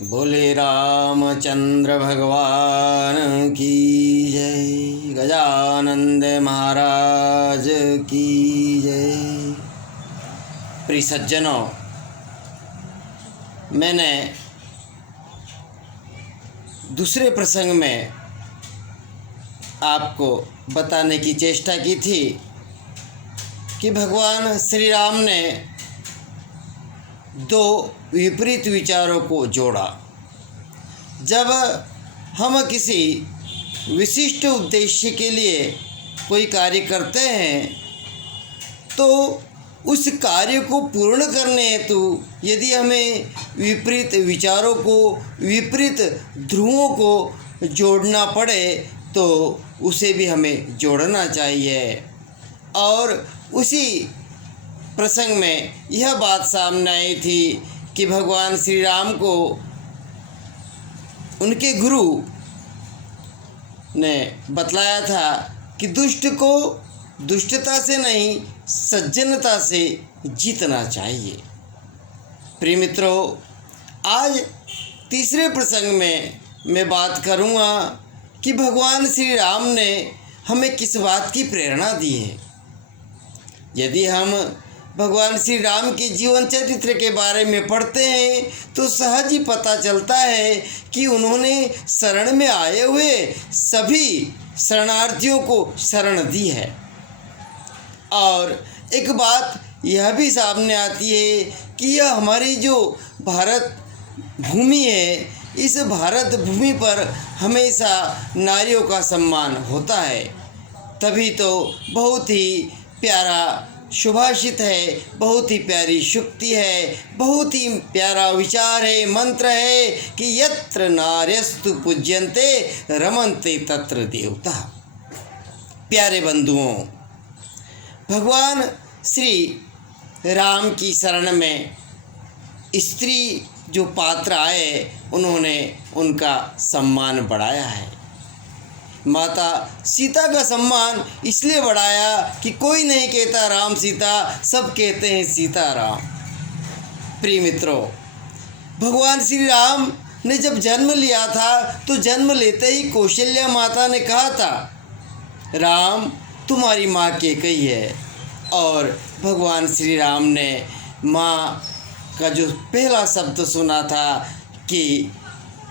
बोले रामचंद्र भगवान की जय। गजानंद महाराज की जय। प्रिय सज्जनों, मैंने दूसरे प्रसंग में आपको बताने की चेष्टा की थी कि भगवान श्री राम ने दो विपरीत विचारों को जोड़ा। जब हम किसी विशिष्ट उद्देश्य के लिए कोई कार्य करते हैं तो उस कार्य को पूर्ण करने हेतु यदि हमें विपरीत विचारों को, विपरीत ध्रुवों को जोड़ना पड़े तो उसे भी हमें जोड़ना चाहिए। और उसी प्रसंग में यह बात सामने आई थी कि भगवान श्री राम को उनके गुरु ने बतलाया था कि दुष्ट को दुष्टता से नहीं, सज्जनता से जीतना चाहिए। प्रिय मित्रों, आज तीसरे प्रसंग में मैं बात करूँगा कि भगवान श्री राम ने हमें किस बात की प्रेरणा दी है। यदि हम भगवान श्री राम के जीवन चरित्र के बारे में पढ़ते हैं तो सहज ही पता चलता है कि उन्होंने शरण में आए हुए सभी शरणार्थियों को शरण दी है। और एक बात यह भी सामने आती है कि यह हमारी जो भारत भूमि है, इस भारत भूमि पर हमेशा नारियों का सम्मान होता है। तभी तो बहुत ही प्यारा सुभाषित है, बहुत ही प्यारी शुक्ति है, बहुत ही प्यारा विचार है, मंत्र है कि यत्र नार्यस्तु पूज्यन्ते रमन्ते तत्र देवता। प्यारे बंधुओं, भगवान श्री राम की शरण में स्त्री जो पात्र आए, उन्होंने उनका सम्मान बढ़ाया है। माता सीता का सम्मान इसलिए बढ़ाया कि कोई नहीं कहता राम सीता, सब कहते हैं सीता राम। प्रिय मित्रों, भगवान श्री राम ने जब जन्म लिया था तो जन्म लेते ही कौशल्या माता ने कहा था, राम तुम्हारी माँ कैकेयी है। और भगवान श्री राम ने माँ का जो पहला शब्द सुना था कि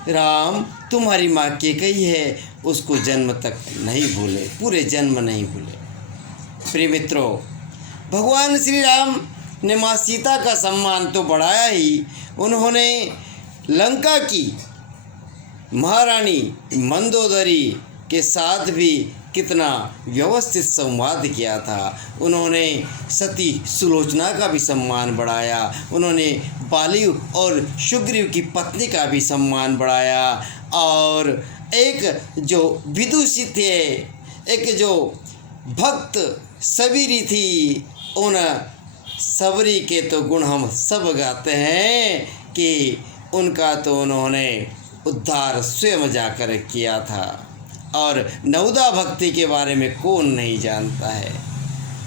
राम तुम्हारी माँ कैकेयी है, उसको जन्म तक नहीं भूले, पूरे जन्म नहीं भूले। प्रिय मित्रों, भगवान श्री राम ने माँ सीता का सम्मान तो बढ़ाया ही, उन्होंने लंका की महारानी मंदोदरी के साथ भी कितना व्यवस्थित संवाद किया था। उन्होंने सती सुलोचना का भी सम्मान बढ़ाया, उन्होंने बाली और सुग्रीव की पत्नी का भी सम्मान बढ़ाया। और एक जो विदुषी थे, एक जो भक्त सबरी थी, उन सबरी के तो गुण हम सब गाते हैं कि उनका तो उन्होंने उद्धार स्वयं जाकर किया था। और नवदा भक्ति के बारे में कौन नहीं जानता है।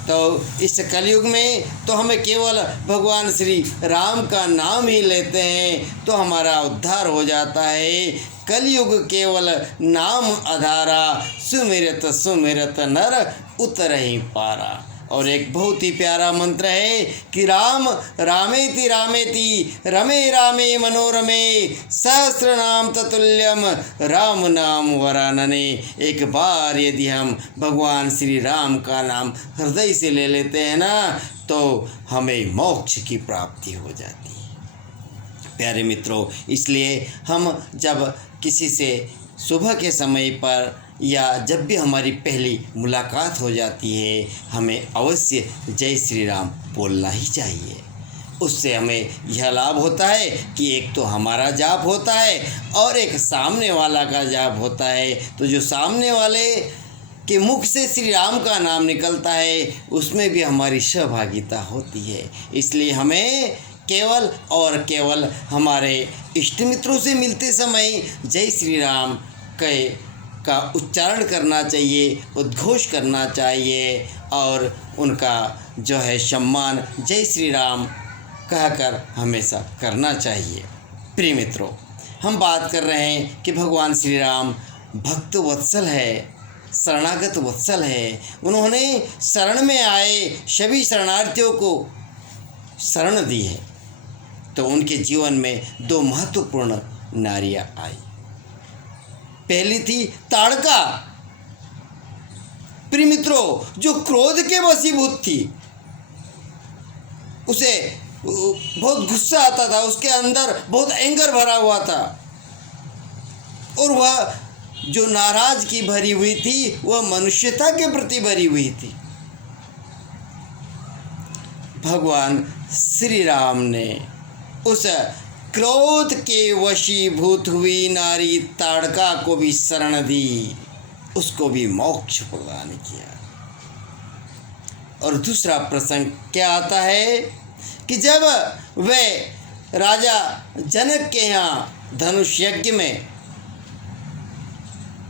तो इस कलयुग में तो हमें केवल भगवान श्री राम का नाम ही लेते हैं तो हमारा उद्धार हो जाता है। कलयुग केवल नाम आधारा, सुमिरत सुमिरत नर उतरहि पारा। और एक बहुत ही प्यारा मंत्र है कि राम रामेति रामेति रमे रामे मनोरमे सहस्र नाम ततुल्यम राम नाम वरानने। एक बार यदि हम भगवान श्री राम का नाम हृदय से ले लेते हैं ना, तो हमें मोक्ष की प्राप्ति हो जाती है। प्यारे मित्रों, इसलिए हम जब किसी से सुबह के समय पर या जब भी हमारी पहली मुलाकात हो जाती है, हमें अवश्य जय श्री राम बोलना ही चाहिए। उससे हमें यह लाभ होता है कि एक तो हमारा जाप होता है और एक सामने वाला का जाप होता है। तो जो सामने वाले के मुख से श्री राम का नाम निकलता है, उसमें भी हमारी सहभागिता होती है। इसलिए हमें केवल और केवल हमारे इष्ट मित्रों से मिलते समय जय श्री राम का उच्चारण करना चाहिए, उद्घोष करना चाहिए और उनका जो है सम्मान जय श्री राम कहकर हमेशा करना चाहिए। प्रिय मित्रों, हम बात कर रहे हैं कि भगवान श्री राम भक्त वत्सल है, शरणागत वत्सल है। उन्होंने शरण में आए सभी शरणार्थियों को शरण दी है। तो उनके जीवन में दो महत्वपूर्ण नारियां आई। पहली थी ताड़का। प्रिय मित्रों, जो क्रोध के वशीभूत थी, उसे बहुत गुस्सा आता था, उसके अंदर बहुत एंगर भरा हुआ था और वह जो नाराजगी भरी हुई थी वह मनुष्यता के प्रति भरी हुई थी। भगवान श्री राम ने उस क्रोध के वशीभूत हुई नारी ताड़का को भी शरण दी, उसको भी मोक्ष प्रदान किया। और दूसरा प्रसंग क्या आता है कि जब वे राजा जनक के यहाँ धनुष यज्ञ में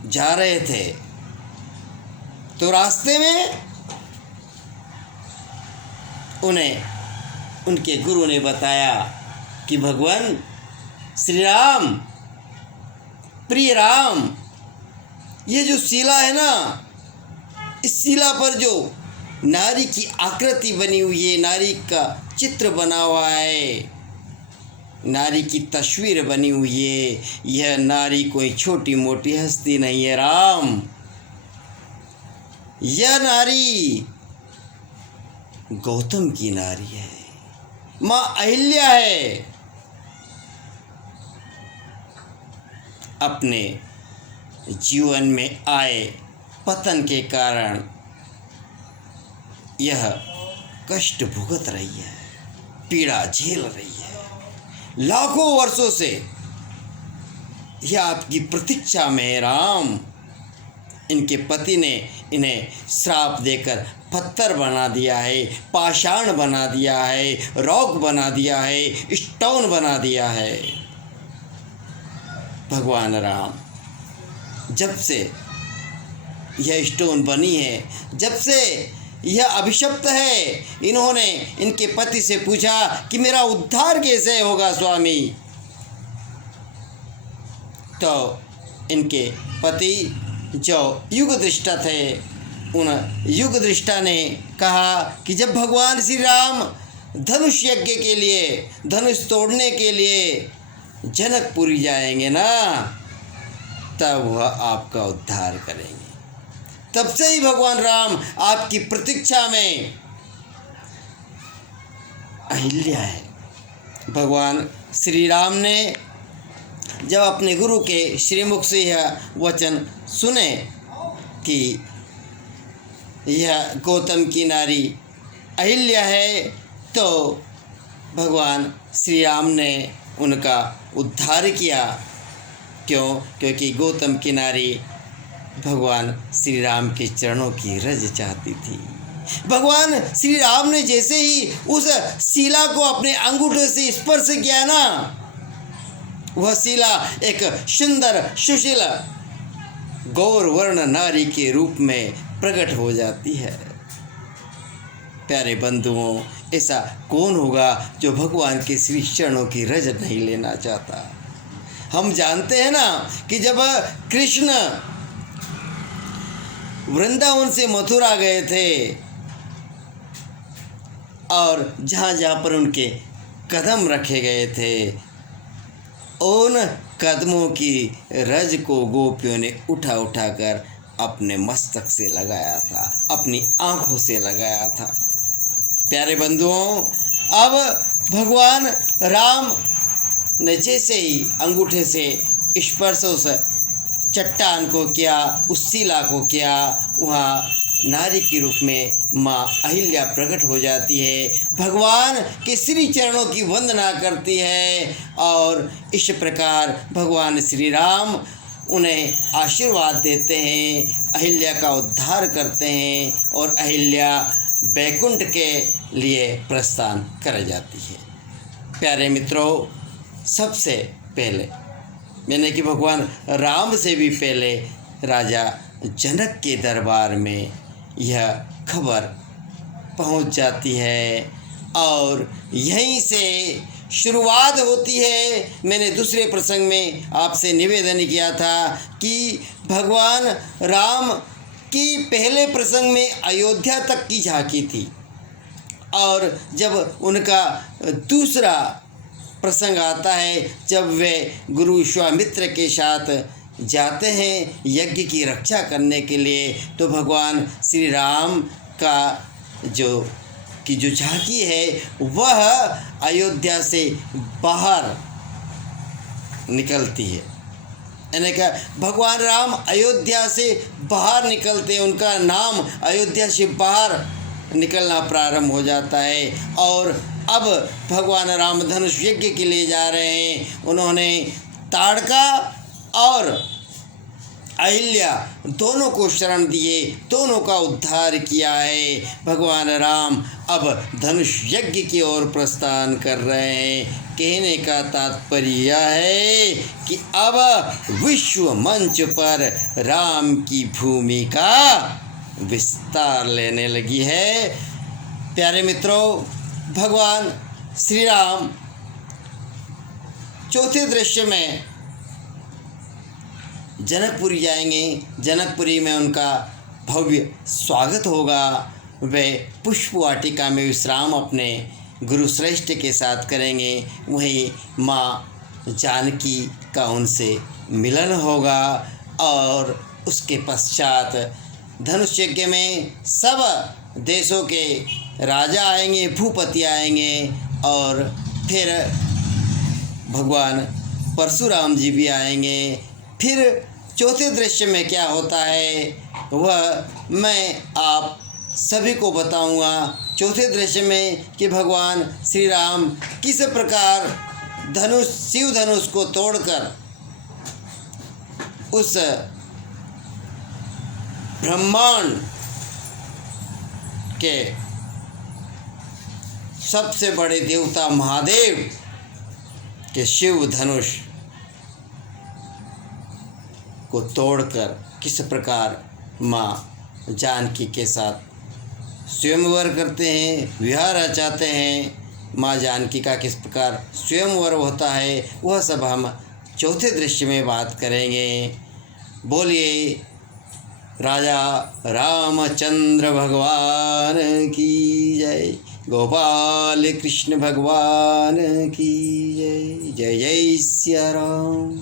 जा रहे थे, तो रास्ते में उन्हें उनके गुरु ने बताया कि भगवान श्री राम, प्रिय राम, ये जो शिला है ना, इस शिला पर जो नारी की आकृति बनी हुई है, नारी का चित्र बना हुआ है, नारी की तस्वीर बनी हुई है, यह नारी कोई छोटी मोटी हस्ती नहीं है राम। यह नारी गौतम की नारी है, माँ अहिल्या है। अपने जीवन में आए पतन के कारण यह कष्ट भुगत रही है, पीड़ा झेल रही है। लाखों वर्षों से यह आपकी प्रतीक्षा में है राम। इनके पति ने इन्हें श्राप देकर पत्थर बना दिया है, पाषाण बना दिया है, रॉक बना दिया है, स्टोन बना दिया है। भगवान राम जब से यह स्टोन बनी है, जब से यह अभिशप्त है, इन्होंने इनके पति से पूछा कि मेरा उद्धार कैसे होगा स्वामी। तो इनके पति जो युग दृष्टा थे, उन युग दृष्टा ने कहा कि जब भगवान श्री राम धनुष यज्ञ के लिए, धनुष तोड़ने के लिए जनकपुरी जाएंगे ना, तब वह आपका उद्धार करेंगे। तब से ही भगवान राम आपकी प्रतीक्षा में अहिल्या है। भगवान श्री राम ने जब अपने गुरु के श्रीमुख से यह वचन सुने कि यह गौतम की नारी अहिल्या है, तो भगवान श्री राम ने उनका उद्धार किया। क्यों? क्योंकि गौतम की नारी भगवान श्री राम के चरणों की रज चाहती थी। भगवान श्री राम ने जैसे ही उस शिला को अपने अंगूठे से स्पर्श किया ना, वह शिला एक सुंदर सुशील गौर वर्ण नारी के रूप में प्रकट हो जाती है। प्यारे बंधुओं, ऐसा कौन होगा जो भगवान के श्री चरणों की रज नहीं लेना चाहता। हम जानते हैं ना कि जब कृष्ण वृंदावन से मथुरा गए थे और जहाँ जहाँ पर उनके कदम रखे गए थे, उन कदमों की रज को गोपियों ने उठा उठा कर अपने मस्तक से लगाया था, अपनी आँखों से लगाया था। प्यारे बंधुओं, अब भगवान राम ने जैसे ही अंगूठे से स्पर्श उस चट्टान को किया, उस शिला को किया, वहाँ नारी के रूप में माँ अहिल्या प्रकट हो जाती है, भगवान के श्री चरणों की वंदना करती है और इस प्रकार भगवान श्री राम उन्हें आशीर्वाद देते हैं, अहिल्या का उद्धार करते हैं और अहिल्या वैकुंठ के लिए प्रस्थान कर जाती है। प्यारे मित्रों, सबसे पहले मैंने कि भगवान राम से भी पहले राजा जनक के दरबार में यह खबर पहुंच जाती है और यहीं से शुरुआत होती है मैंने दूसरे प्रसंग में आपसे निवेदन किया था कि भगवान राम की पहले प्रसंग में अयोध्या तक की झांकी थी, और जब उनका दूसरा प्रसंग आता है जब वे गुरु विश्वामित्र के साथ जाते हैं यज्ञ की रक्षा करने के लिए, तो भगवान श्री राम का जो झांकी है वह अयोध्या से बाहर निकलती है। यानी कि भगवान राम अयोध्या से बाहर निकलते हैं, उनका नाम अयोध्या से बाहर निकलना प्रारंभ हो जाता है। और अब भगवान राम धनुष यज्ञ के लिए जा रहे हैं। उन्होंने ताड़का और अहिल्या दोनों को शरण दिए, दोनों का उद्धार किया है। भगवान राम अब धनुष यज्ञ की ओर प्रस्थान कर रहे हैं। कहने का तात्पर्य यह है कि अब विश्व मंच पर राम की भूमिका विस्तार लेने लगी है। प्यारे मित्रों, भगवान श्री राम चौथे दृश्य में जनकपुरी जाएंगे। जनकपुरी में उनका भव्य स्वागत होगा। वे पुष्प वाटिका में विश्राम अपने गुरु श्रेष्ठ के साथ करेंगे। वहीं माँ जानकी का उनसे मिलन होगा, और उसके पश्चात धनुष यज्ञ में सब देशों के राजा आएंगे, भूपति आएंगे, और फिर भगवान परशुराम जी भी आएंगे। फिर चौथे दृश्य में क्या होता है वह मैं आप सभी को बताऊंगा। चौथे दृश्य में कि भगवान श्री राम किस प्रकार शिव धनुष को तोड़कर उस ब्रह्मांड के सबसे बड़े देवता महादेव के शिव धनुष को तोड़कर किस प्रकार माँ जानकी के साथ स्वयंवर करते हैं, विवाह रचाते हैं। माँ जानकी का किस प्रकार स्वयंवर होता है वह सब हम चौथे दृश्य में बात करेंगे। बोलिए राजा रामचंद्र भगवान की जय, गोपाल कृष्ण भगवान की जय। जय जय सिया राम।